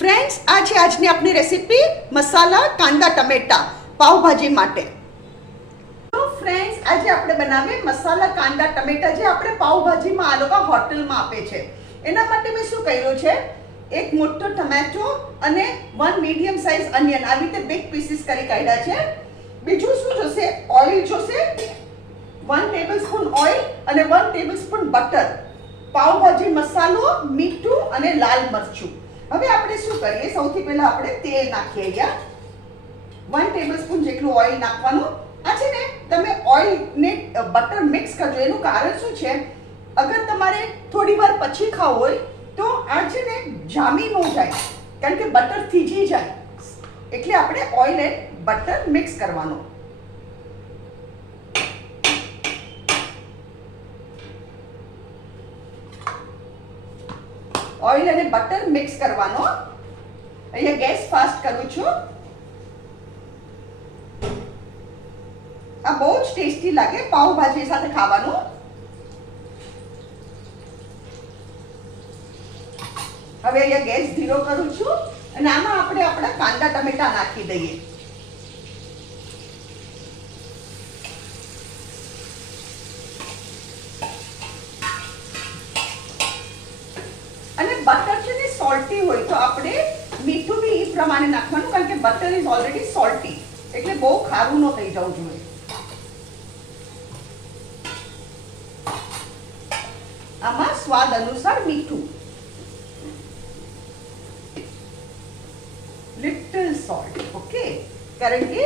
Friends, આ છે આજની આપણી રેસીપી મસાલા કાંદા ટમેટા પાવભાજી માટે. તો ફ્રેન્ડ્સ, આજે આપણે બનાવીએ મસાલા કાંદા ટમેટા જે આપણે પાવભાજીમાં આ લોકો હોટલમાં આપે છે. એના માટે મેં શું કર્યું છે, એક મોટો ટમેટો અને 1 મીડિયમ સાઇઝ અનિયન આવી રીતે બિગ પીસીસ કરી કાઢ્યા છે. બીજું શું જોશે, ઓઇલ જોશે, 1 ટેબલસ્પૂન ઓઇલ અને 1 ટેબલસ્પૂન બટર, પાવભાજી મસાલો, મીઠું અને લાલ મરચું. હવે આપણે શું કરીએ, સૌથી પહેલા આપણે તેલ નાખીએ. અહીંયા 1 ટેબલસ્પૂન જેટલું ઓઇલ નાખવાનું. આ છે ને, તમે ઓઇલ ને બટર મિક્સ કરજો. એનું કારણ શું છે, અગર તમારે થોડી વાર પછી ખાવું હોય તો આ છે ને જામી ન જાય, કારણ કે બટર થીજી જાય. એટલે આપણે ઓઇલ એન્ડ બટર મિક્સ કરવાનું. ઓઇલ અને બટર મિક્સ કરવાનો. અહીંયા ગેસ ફાસ્ટ કરું છું. આ બહુ જ ટેસ્ટી લાગે પાવભાજી સાથે ખાવાનું. હવે અહીંયા ગેસ ધીરો કરું છું અને આમાં આપણે આપણા કાંદા ટમેટા નાખી દઈએ. અને બટર છે ને સોલ્ટી હોય તો આપણે મીઠું બી એ પ્રમાણે નાખવાનું, કારણ કે બટર ઇઝ ઓલરેડી સોલ્ટી, એટલે બહુ ખારું ન થઈ જવું જોઈએ. આમાં સ્વાદ અનુસાર મીઠું, લિટલ સોલ્ટ, ઓકે, કારણ કે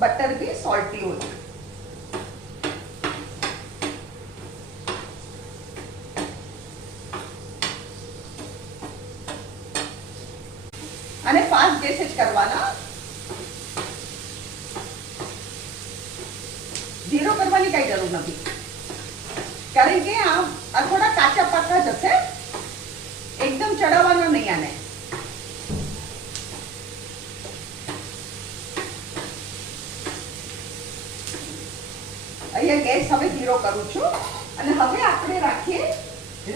બટર બી સોલ્ટી હોય. અને ફાસ્ટ ગેસે જ કરવાના. ધીરો કરવાની કઈ જરૂર નથી, કારણ કે આ થોડા કાચા પાકા જશે. એકદમ ચડાવવાનો નહીં આને. અહીંયા ગેસ હવે ધીરો કરું છું અને હવે આપણે રાખીએ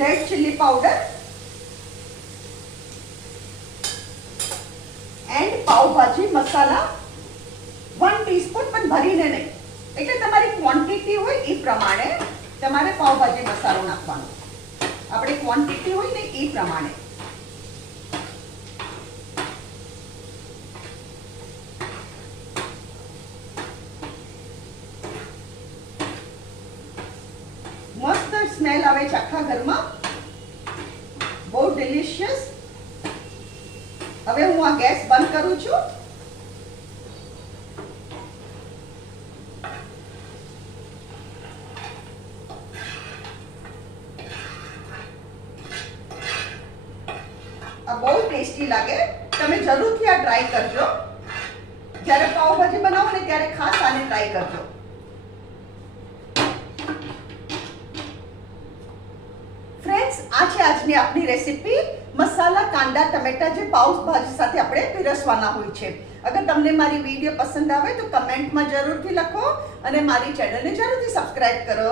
red chilli powder and pav bhaji masala 1 teaspoon, પણ ભરીને નહીં. એટલે તમારી ક્વોન્ટિટી હોય એ પ્રમાણે તમારે પાવભાજી મસાલો નાખવાનો. આપણે ક્વોન્ટિટી હોય ને એ પ્રમાણે. મસ્ત સ્મેલ આવે છે આખા ઘરમાં, બહુ ડિલિશિયસ. હવે હું આ ગેસ બંધ કરું છું. આ બહુ ટેસ્ટી લાગે. તમે જરૂરથી આ ટ્રાય કરજો. જ્યારે પાવભાજી બનાવો ને ત્યારે ખાસ આને ટ્રાય કરજો. ફ્રેન્ડ્સ, આ છે આજની આપણી રેસીપી મસાલા કાંદા ટમેટા જે પાવભાજી સાથે આપણે પીરસવાના હોય છે. અગર તમને મારી વિડીયો પસંદ આવે તો કમેન્ટમાં જરૂરથી લખો અને મારી ચેનલને જરૂરથી સબસ્ક્રાઇબ કરો.